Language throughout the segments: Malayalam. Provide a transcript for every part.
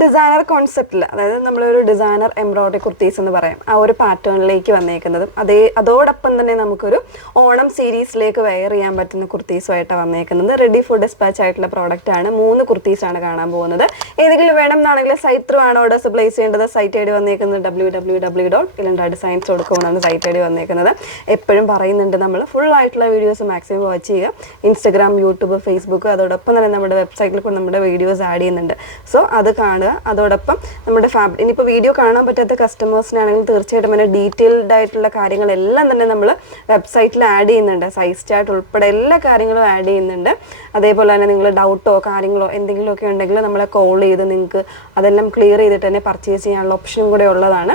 ഡിസൈനർ കോൺസെപ്റ്റിൽ, അതായത് നമ്മളൊരു ഡിസൈനർ എംബ്രോയ്ഡറി കുർത്തീസ് എന്ന് പറയാം, ആ ഒരു പാറ്റേണിലേക്ക് വന്നേക്കുന്നതും അതോടൊപ്പം തന്നെ നമുക്കൊരു ഓണം സീരീസിലേക്ക് വെയർ ചെയ്യാൻ പറ്റുന്ന കുർത്തീസുമായിട്ട് വന്നേക്കുന്നത്. റെഡി ഫോർ ഡിസ്പാച്ച് ആയിട്ടുള്ള പ്രോഡക്റ്റ് ആണ്. 3 കുർത്തീസാണ് കാണാൻ പോകുന്നത്. ഏതെങ്കിലും വേണം എന്നാണെങ്കിൽ സൈറ്റ് ത്രൂ ആണ് ഓർഡേഴ്സ് പ്ലേസ് ചെയ്യേണ്ടത്. സൈറ്റ് ഐ ഡി വന്നേക്കുന്നത് www.ilandadesigns.com സൈറ്റ് ഐ ഡി വന്നേക്കുന്നത്. എപ്പോഴും പറയുന്നുണ്ട് നമ്മൾ ഫുൾ ആയിട്ടുള്ള വീഡിയോസ് മാക്സിമം വാച്ച് ചെയ്യുക. ഇൻസ്റ്റഗ്രാം, യൂട്യൂബ്, ഫേസ്ബുക്ക്, അതോടൊപ്പം തന്നെ നമ്മുടെ വെബ്സൈറ്റിൽ കൂടെ നമ്മുടെ വീഡിയോസ് ആഡ് ചെയ്യുന്നുണ്ട്. സോ അത് കാണുക. അതോടൊപ്പം നമ്മുടെ ഇനിയിപ്പോൾ വീഡിയോ കാണാൻ പറ്റാത്ത കസ്റ്റമേഴ്സിനാണെങ്കിൽ തീർച്ചയായിട്ടും അതിൻ്റെ ഡീറ്റെയിൽഡ് ആയിട്ടുള്ള കാര്യങ്ങളെല്ലാം തന്നെ നമ്മൾ വെബ്സൈറ്റിൽ ആഡ് ചെയ്യുന്നുണ്ട്. സൈസ് ചാർട്ട് ഉൾപ്പെടെ എല്ലാ കാര്യങ്ങളും ആഡ് ചെയ്യുന്നുണ്ട്. അതേപോലെ തന്നെ നിങ്ങൾ ഡൗട്ടോ കാര്യങ്ങളോ എന്തെങ്കിലുമൊക്കെ ഉണ്ടെങ്കിൽ നമ്മളെ കോൾ ചെയ്ത് നിങ്ങൾക്ക് അതെല്ലാം ക്ലിയർ ചെയ്തിട്ട് തന്നെ പർച്ചേസ് ചെയ്യാനുള്ള ഓപ്ഷനും കൂടെ ഉള്ളതാണ്.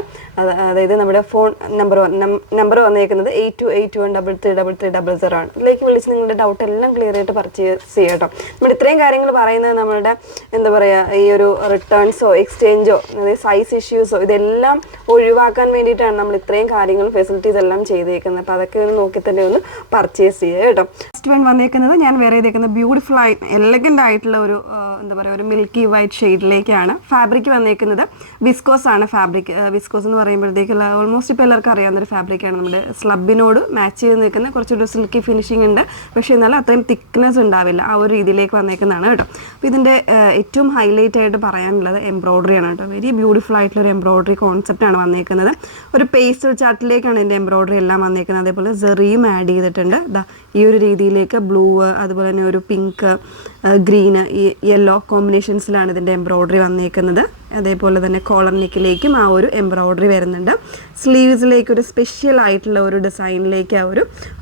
അതായത് നമ്മുടെ ഫോൺ നമ്പർ വന്നേക്കുന്നത് 8281333300 ആണ്. ഇതിലേക്ക് വിളിച്ച് നിങ്ങളുടെ ഡൗട്ട് എല്ലാം ക്ലിയർ ആയിട്ട് പർച്ചേസ് ചെയ്യാം കേട്ടോ. നമ്മൾ ഇത്രയും കാര്യങ്ങൾ പറയുന്നത് നമ്മളുടെ എന്താ പറയുക, ഈ ഒരു റിട്ടേൺസോ എക്സ്ചേഞ്ചോ അതായത് സൈസ് ഇഷ്യൂസോ ഇതെല്ലാം ഒഴിവാക്കാൻ വേണ്ടിയിട്ടാണ് നമ്മൾ ഇത്രയും കാര്യങ്ങൾ ഫെസിലിറ്റീസ് എല്ലാം ചെയ്തേക്കുന്നത്. അപ്പോൾ അതൊക്കെ ഒന്ന് നോക്കി തന്നെ ഒന്ന് പർച്ചേസ് ചെയ്യുക കേട്ടോ. ഫസ്റ്റ് വൺ വന്നേക്കുന്നത് ഞാൻ വേറെ ചെയ്തേക്കുന്നത് ബ്യൂട്ടിഫുൾ ആയിട്ട് എലഗൻ്റ് ആയിട്ടുള്ള ഒരു എന്താ പറയുക ഒരു മിൽക്കി വൈറ്റ് ഷെയ്ഡിലേക്കാണ്. ഫാബ്രിക് വന്നേക്കുന്നത് വിസ്കോസ് ആണ്. ഫാബ്രിക് വിസ്കോസ് എന്ന് പറയുമ്പോഴത്തേക്കുള്ള ഓൾമോസ്റ്റ് ഇപ്പോൾ എല്ലാവർക്കും അറിയാവുന്നൊരു ഫാബ്രിക്കാണ്. നമ്മുടെ സ്ലബിനോട് മാച്ച് ചെയ്ത് നിൽക്കുന്ന കുറച്ചൊരു സിൽക്കി ഫിനിഷിംഗ് ഉണ്ട്, പക്ഷേ എന്നാലും അത്രയും തിക്നെസ് ഉണ്ടാവില്ല. ആ ഒരു രീതിയിലേക്ക് വന്നേക്കുന്നതാണ് കേട്ടോ. അപ്പോൾ ഇതിൻ്റെ ഏറ്റവും ഹൈലൈറ്റ് ആയിട്ട് പറയാനുള്ളത് എംബ്രോയ്ഡറിയാണ് കേട്ടോ. വെരി ബ്യൂട്ടിഫുൾ ആയിട്ടുള്ള ഒരു എംബ്രോയ്ഡറി കോൺസെപ്റ്റാണ് വന്നേക്കുന്നത്. ഒരു പേസ്റ്റൽ ചാർട്ടിലേക്കാണ് ഇതിൻ്റെ എംബ്രോയ്ഡറി എല്ലാം വന്നേക്കുന്നത്. അതേപോലെ സെറിയും ആഡ് ചെയ്തിട്ടുണ്ട്. ഈ ഒരു രീതിയിലേക്ക് ബ്ലൂ, അതുപോലെ തന്നെ ഒരു പിങ്ക്, ഗ്രീന്, യെല്ലോ കോമ്പിനേഷൻസിലാണ് ഇതിൻ്റെ എംബ്രോയ്ഡറി വന്നേക്കുന്നത്. അതേപോലെ തന്നെ കോളർ നെക്കിലേക്കും ആ ഒരു എംബ്രോയ്ഡറി വരുന്നുണ്ട്. സ്ലീവ്സിലേക്ക് ഒരു സ്പെഷ്യൽ ആയിട്ടുള്ള ഒരു ഡിസൈനിലേക്ക് ആ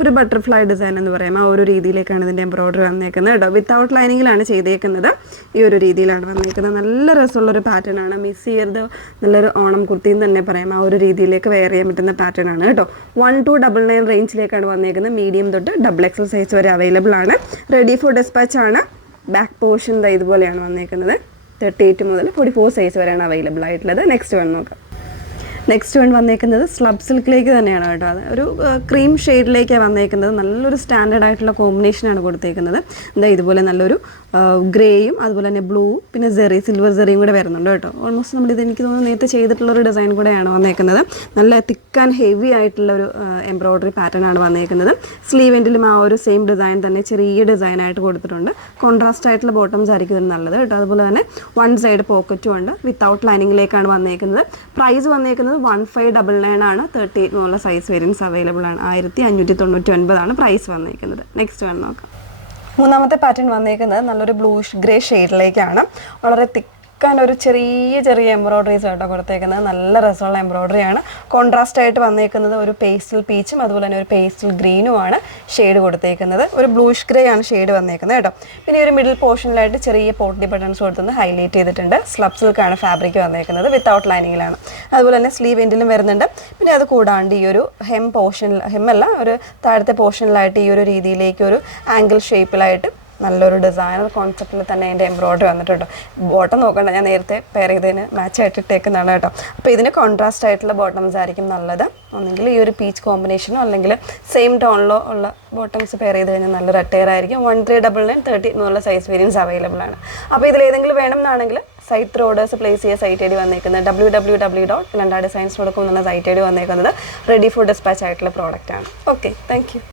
ഒരു ബട്ടർഫ്ലൈ ഡിസൈൻ എന്ന് പറയാം, ആ ഒരു രീതിയിലേക്കാണ് ഇതിൻ്റെ എംബ്രോയ്ഡറി വന്നേക്കുന്നത് കേട്ടോ. വിത്തൗട്ട് ലൈനിങ്ങിലാണ് ചെയ്തേക്കുന്നത്. ഈ ഒരു രീതിയിലാണ് വന്നേക്കുന്നത്. നല്ല രസമുള്ളൊരു പാറ്റേൺ ആണ്. മിസ് ചെയ്യരുത്. നല്ലൊരു ഓണം കുർത്തിയും തന്നെ പറയാം. ആ ഒരു രീതിയിലേക്ക് വെയർ ചെയ്യാൻ പറ്റുന്ന പാറ്റേൺ ആണ് കേട്ടോ. 1299 റേഞ്ചിലേക്കാണ് വന്നേക്കുന്നത്. മീഡിയം തൊട്ട് XXL സൈസ് വരെ അവൈലബിൾ ആണ്. റെഡി ഫോർ ഡിസ്പാച്ച് ആണ്. ബാക്ക് പോർഷൻ ഇതുപോലെയാണ് വന്നേക്കുന്നത്. 38 മുതൽ 44 സൈസ് വരെയാണ് അവൈലബിൾ ആയിട്ടുള്ളത്. നെക്സ്റ്റ് വൺ നോക്കാം. നെക്സ്റ്റ് വൺ വന്നേക്കുന്നത് സ്ലബ് സിൽക്കിലേക്ക് തന്നെയാണ് കേട്ടോ. അത് ഒരു ക്രീം ഷെയ്ഡിലേക്കാണ് വന്നേക്കുന്നത്. നല്ലൊരു സ്റ്റാൻഡേർഡ് ആയിട്ടുള്ള കോമ്പിനേഷനാണ് കൊടുത്തേക്കുന്നത്. എന്താ ഇതുപോലെ നല്ലൊരു ഗ്രേയും അതുപോലെ തന്നെ ബ്ലൂവും പിന്നെ സിൽവർ സെറിയും കൂടെ വരുന്നുണ്ട് കേട്ടോ. ഓൾമോസ്റ്റ് നമ്മളിത് എനിക്ക് തോന്നുന്നു നേരത്തെ ചെയ്തിട്ടുള്ളൊരു ഡിസൈൻ കൂടെയാണ് വന്നേക്കുന്നത്. നല്ല തിക്ക് ആൻഡ് ഹെവി ആയിട്ടുള്ള ഒരു എംബ്രോയ്ഡറി പാറ്റേൺ ആണ് വന്നേക്കുന്നത്. സ്ലീവ് എൻഡിലും ആ ഒരു സെയിം ഡിസൈൻ തന്നെ ചെറിയ ഡിസൈനായിട്ട് കൊടുത്തിട്ടുണ്ട്. കോൺട്രാസ്റ്റ് ആയിട്ടുള്ള ബോട്ടംസ് ആയിരിക്കും ഇത് നല്ലത് കേട്ടോ. അതുപോലെ തന്നെ വൺ സൈഡ് പോക്കറ്റും ഉണ്ട്. വിത്തൗട്ട് ലൈനിങ്ങിലേക്കാണ് വന്നേക്കുന്നത്. പ്രൈസ് വന്നേക്കുന്നത് 1599 ആണ്. 38 എന്നുള്ള സൈസ് വേരിയൻസ് അവൈലബിൾ ആണ്. 1599 ആണ് പ്രൈസ് വന്നേക്കുന്നത്. നെക്സ്റ്റ് വൺ നോക്കാം. മൂന്നാമത്തെ പാറ്റേൺ വന്നേക്കുന്നത് നല്ലൊരു ബ്ലൂഷ് ഗ്രേ ഷെയ്ഡിലേക്കാണ്. വളരെ ഒരു ചെറിയ എംബ്രോയ്ഡറീസ് കേട്ടോ കൊടുത്തേക്കുന്നത്. നല്ല രസമുള്ള എംബ്രോയ്ഡറിയാണ്. കോൺട്രാസ്റ്റ് ആയിട്ട് വന്നേക്കുന്നത് ഒരു പേസ്റ്റൽ പീച്ചും അതുപോലെ തന്നെ ഒരു പേസ്റ്റൽ ഗ്രീനുമാണ് ഷെയ്ഡ് കൊടുത്തേക്കുന്നത്. ഒരു ബ്ലൂഷ് ഗ്രേ ആണ് ഷെയ്ഡ് വന്നേക്കുന്നത് കേട്ടോ. പിന്നെ ഒരു മിഡിൽ പോർഷനിലായിട്ട് ചെറിയ പോട്ടി ബട്ടൺസ് കൊടുത്തുനിന്ന് ഹൈലൈറ്റ് ചെയ്തിട്ടുണ്ട്. സ്ലബ് സിൽക്കാണ് ഫാബ്രിക് വന്നേക്കുന്നത്. വിത്തൗട്ട് ലൈനിങ്ങിലാണ്. അതുപോലെ തന്നെ സ്ലീവ് എൻഡിലും വരുന്നുണ്ട്. പിന്നെ അത് കൂടാണ്ട് ഈ ഒരു ഹെമ്മല്ല ഒരു താഴത്തെ പോർഷനിലായിട്ട് ഈ ഒരു രീതിയിലേക്ക് ഒരു ആംഗിൾ ഷേപ്പിലായിട്ട് നല്ലൊരു ഡിസൈനർ കോൺസെപ്റ്റിൽ തന്നെ അതിൻ്റെ എംബ്രോയ്ഡറി വന്നിട്ടുണ്ട്. ബോട്ടം നോക്കണ്ട, ഞാൻ നേരത്തെ പെയർ ചെയ്തതിന് മാച്ചായിട്ട് ഇട്ടേക്കുന്നതാണ് കേട്ടോ. അപ്പോൾ ഇതിന് കോൺട്രാസ്റ്റ് ആയിട്ടുള്ള ബോട്ടംസ് ആയിരിക്കും നല്ലത്. ഒന്നെങ്കിൽ ഈ ഒരു പീച്ച് കോമ്പിനേഷനോ അല്ലെങ്കിൽ സെയിം ടോണിലോ ഉള്ള ബോട്ടംസ് പെയർ ചെയ്ത് കഴിഞ്ഞാൽ നല്ലൊരു അറ്റയർ ആയിരിക്കും. 1399 30 എന്നുള്ള സൈസ് വേരിയൻസ് അവൈലബിൾ ആണ്. അപ്പോൾ ഇതിലേതെങ്കിലും വേണം എന്നാണെങ്കിൽ സൈറ്റ് ത്രൂ ഓർഡേഴ്സ് പ്ലേസ് ചെയ്യുക. സൈറ്റ് ഐ ഡി വന്നേക്കുന്നത് www.ilandadesigns.com എന്നുള്ള സൈറ്റ് ഐ ഡി വന്നേക്കുന്നത്. റെഡി ഫോർ ഡിസ്പാച്ച് ആയിട്ടുള്ള പ്രോഡക്റ്റ് ആണ്. Okay, thank you.